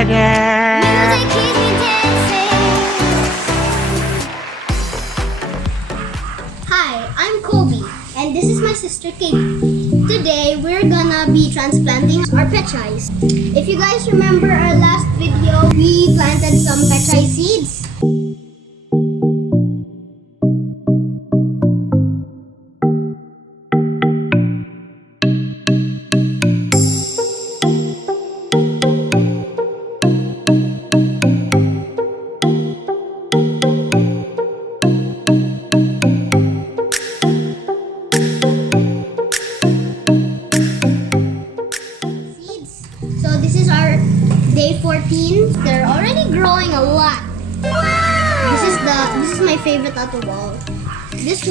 Hi, I'm Kobe, and this is my sister Kaitie. Today, we're gonna be transplanting our pechays. If you guys remember our last video, we planted some pechay seeds. So this is our day 14. They're already growing a lot. Wow! This is my favorite out of all. This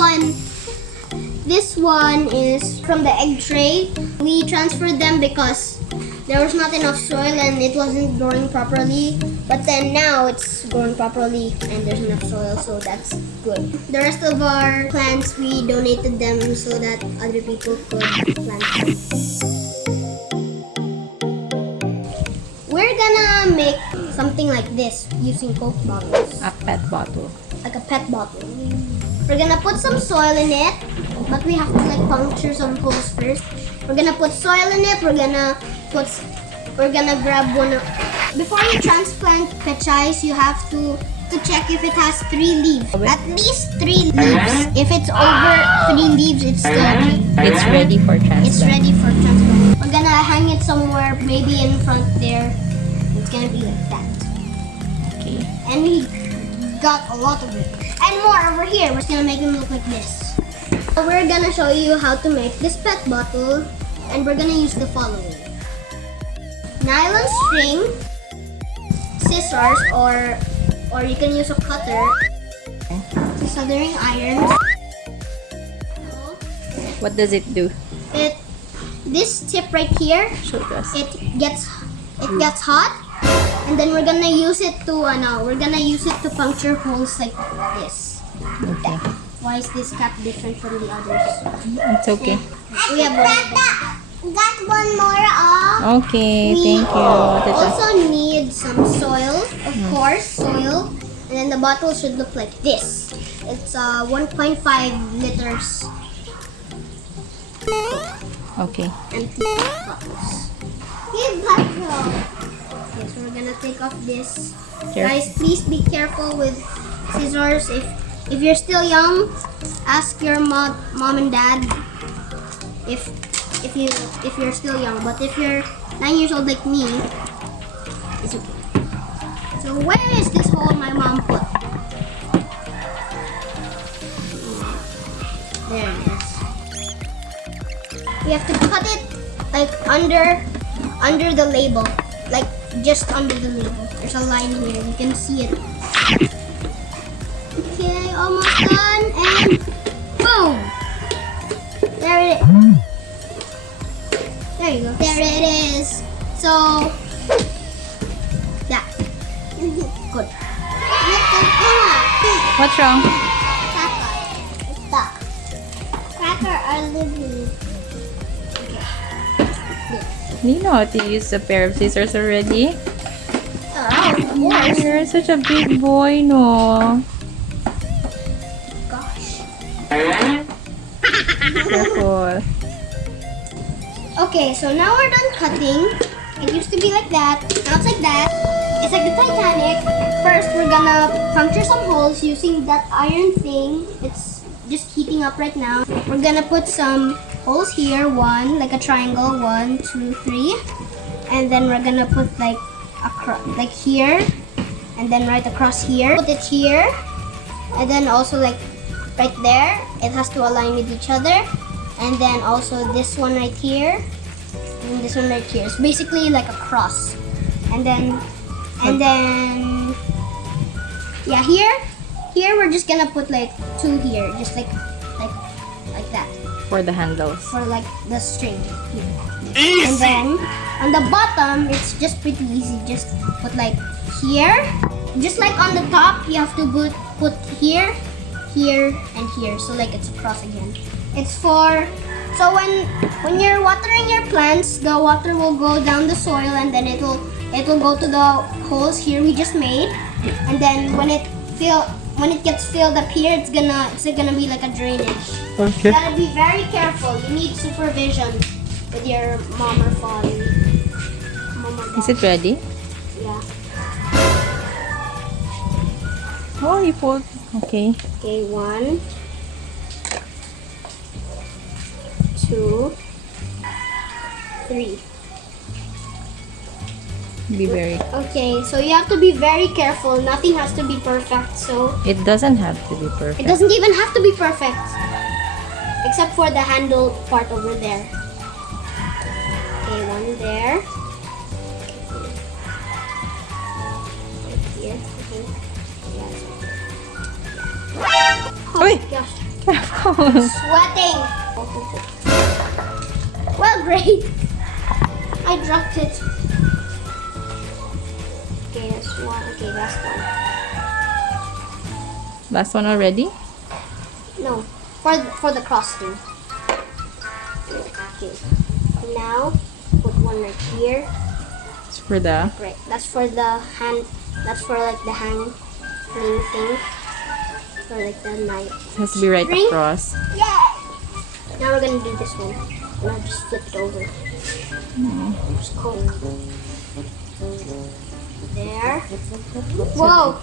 one is from the egg tray. We transferred them because there was not enough soil and it wasn't growing properly. But then now it's growing properly and there's enough soil, so that's good. The rest of our plants, we donated them so that other people could plant them. We're gonna make something like this using Coke bottles. A pet bottle. Like a pet bottle. We're gonna put some soil in it, but we have to like puncture some holes first. We're gonna put soil in it. We're gonna grab one. Before you transplant pechays, you have to check if it has 3 leaves. At least 3 leaves. If it's over 3 leaves, it's still okay. It's ready for transplant. It's ready for transplant. We're gonna hang it somewhere, maybe in front there. It's gonna be like that. Okay. And we got a lot of it. And more over here. We're just gonna make them look like this. So we're gonna show you how to make this pet bottle, and we're gonna use the following: nylon string, scissors, or you can use a cutter, soldering iron. What does it do? This tip right here, Show us. it gets hot, and then we're gonna use it to puncture holes like this. Okay. Why is this cap different from the others? It's okay. We have got one more. Okay, We thank you. also need some soil, of course, soil, and then the bottle should look like this. It's 1.5 liters. Okay. Empty bottles. Okay, so we're gonna take off this. Guys, please be careful with scissors. If you're still young, ask your mom and dad if you're still young. But if you're 9 years old like me, it's okay. So where is this hole my mom put? There it is. We have to cut it like under the label, like just under the label. There's a line here, you can see it. Okay, almost done, and boom! There it is. There you go. There it is. So, yeah. Good. What's wrong? Cracker. It's stuck. Cracker are living. You know how to use a pair of scissors already? Oh, of course. You're such a big boy, no? Gosh. Careful. Okay, so now we're done cutting. It used to be like that. Now it's like that. It's like the Titanic. First, we're gonna puncture some holes using that iron thing. It's just heating up right now. We're gonna put some holes here. One, like a triangle. 1, 2, 3. And then we're gonna put like like here. And then right across here. Put it here. And then also like right there. It has to align with each other. And then also this one right here. And this one right here. It's basically like a cross. And then yeah, here we're just gonna put like 2 here, just like that, For the handles. for like the string here. And then on the bottom, it's just pretty easy. Just put like here, just like on the top, you have to put here, here, and here. So like it's a cross again. It's for So when you're watering your plants, the water will go down the soil and then it will go to the holes here we just made. And then when it gets filled up here, it's gonna be like a drainage. Okay. You gotta be very careful. You need supervision with your mom or father. Mom or dad. Is it ready? Yeah. Oh, you pulled. Okay. Okay, 1, 2, 3. Be very. Okay, so you have to be very careful. Nothing has to be perfect. So It doesn't have to be it perfect. doesn't even have to be perfect, except for the handle part over there. Okay, 1 there. Right here. Okay. Yes. Oh Wait. my gosh. Careful. Sweating. Well, great. I dropped it. Okay, that's 1. Okay, last one. Last one already? No, for the crossing. Okay. Now put 1 right here. It's for the. Right. That's for the hand. That's for like the hanging thing. For like the knife. It has to be right Ring. across. Yeah. Now we're gonna do this one. And I'll just flip it over. Just coat. There. Whoa.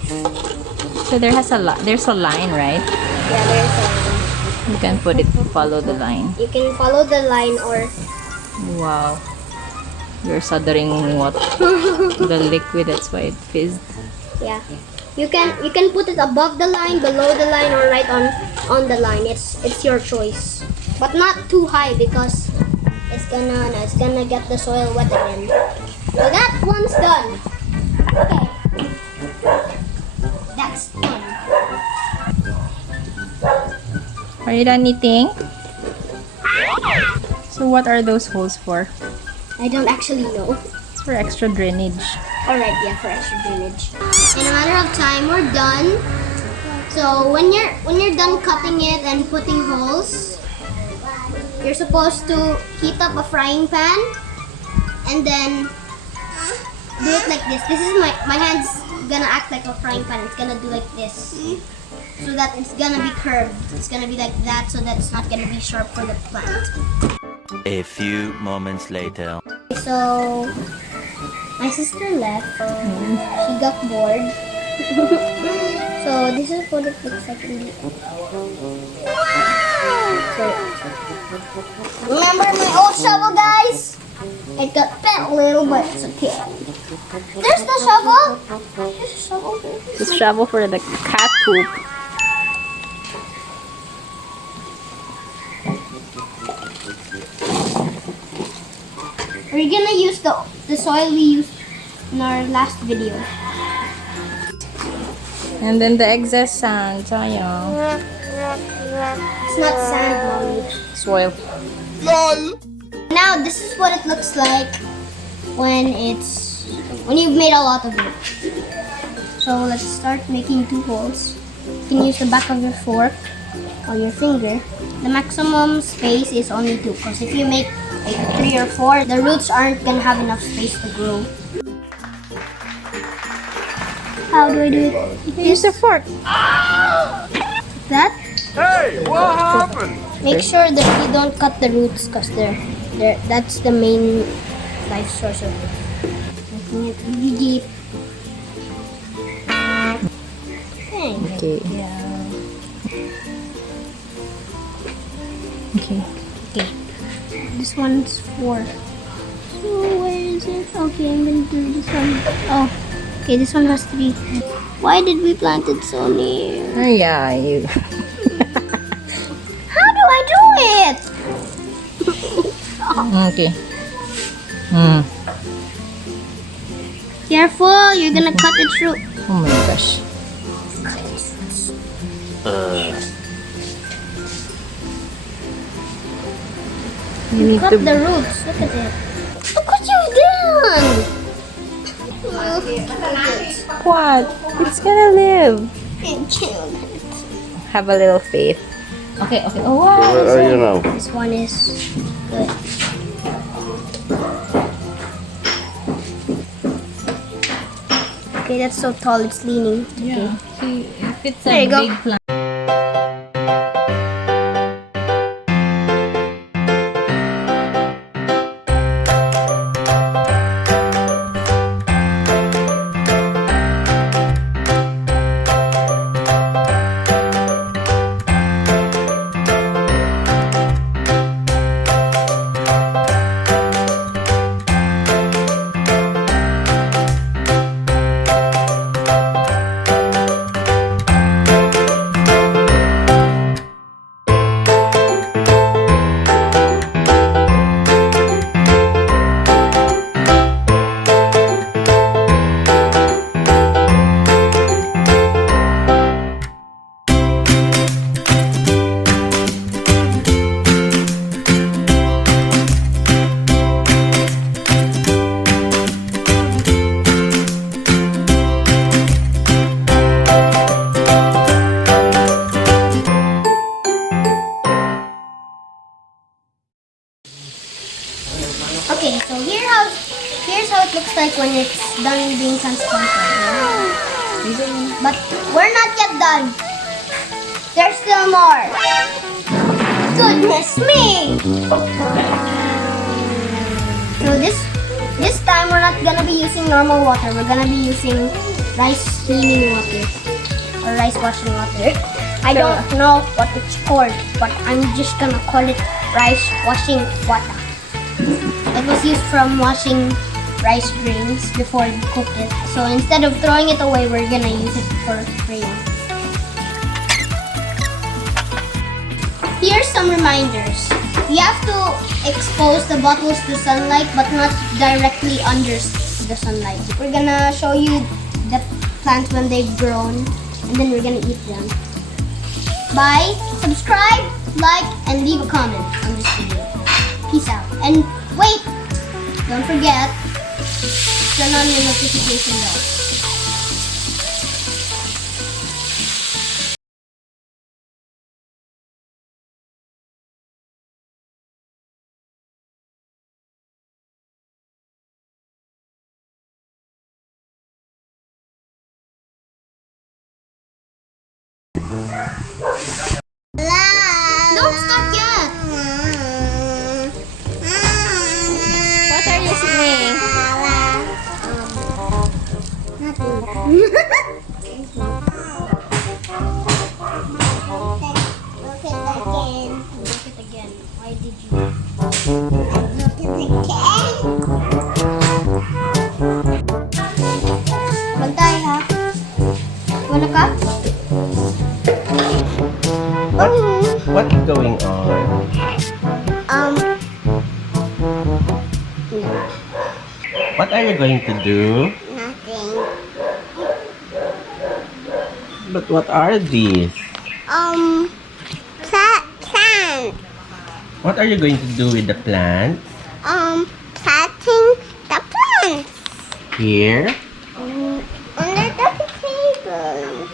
So there's a line, right? Yeah, there's a line. You can put it follow the line. You can follow the line or Wow. You're soldering what? The liquid, that's why it fizzed. yeah. You can put it above the line, below the line, or right on the line. It's your choice. But not too high because it's gonna get the soil wet again. So that one's done. Okay. That's done. Are you done knitting? So what are those holes for? I don't actually know. It's for extra drainage. Alright, yeah, for extra drainage. In a matter of time, we're done. So when you're done cutting it and putting holes, you're supposed to heat up a frying pan and then do it like this. This is my hand's gonna act like a frying pan. It's gonna do like this. So that it's gonna be curved. It's gonna be like that so that it's not gonna be sharp for the plant. A few moments later. So my sister left. She got bored. So this is what it looks like in the end. So, remember my old shovel, guys? It got bent a little, but it's okay. There's the shovel. There's a shovel. The shovel for the cat poop. We're gonna use the soil we used in our last video. And then the excess sand, sayang. It's not sand, mommy. Soil. Now this is what it looks like when you've made a lot of it. So let's start making 2 holes. You can use the back of your fork or your finger. The maximum space is only 2 because if you make like 3 or 4, the roots aren't gonna have enough space to grow. How do I do it? Use a fork. That? Hey, what happened? Make sure that you don't cut the roots because that's the main life source of it. Making it really deep. Okay. Okay. Okay. This one's 4. So where is it? Okay, I'm gonna do this one. Oh, okay, this one has to be. Why did we plant it so near? Oh, yeah, you. How do I do it? Okay. Hmm. Careful, you're gonna cut it through. Oh my gosh. You need Cut to. the roots. Look at it. Look what you've done. What? It's gonna live. It killed it. Have a little faith. Okay, okay. Oh, wow. Where are you now? This one is good. Okay, that's so tall, it's leaning. Yeah. See, if it's There a you go. big plant. Okay, so here's how it looks like when it's done being transplanted. But we're not yet done. There's still more. Goodness me! So this time we're not gonna be using normal water. We're gonna be using rice cleaning water or rice washing water. I don't know what it's called, but I'm just gonna call it rice washing water. It was used from washing rice grains before you cook it. So instead of throwing it away, we're gonna use it for spraying. Here's some reminders. You have to expose the bottles to sunlight, but not directly under the sunlight. We're gonna show you the plants when they've grown, and then we're gonna eat them. Bye. Subscribe, like, and leave a comment on this video. Peace out. And wait, don't forget, turn on your notification bell. Don't stop yet. What are you singing? Look it again. Why did you? Look it again. Bantay ha. Wanna ka? What's going on? What are you going to do? Nothing. But what are these? Plant. What are you going to do with the plants? Planting the plants. Here? Under the table.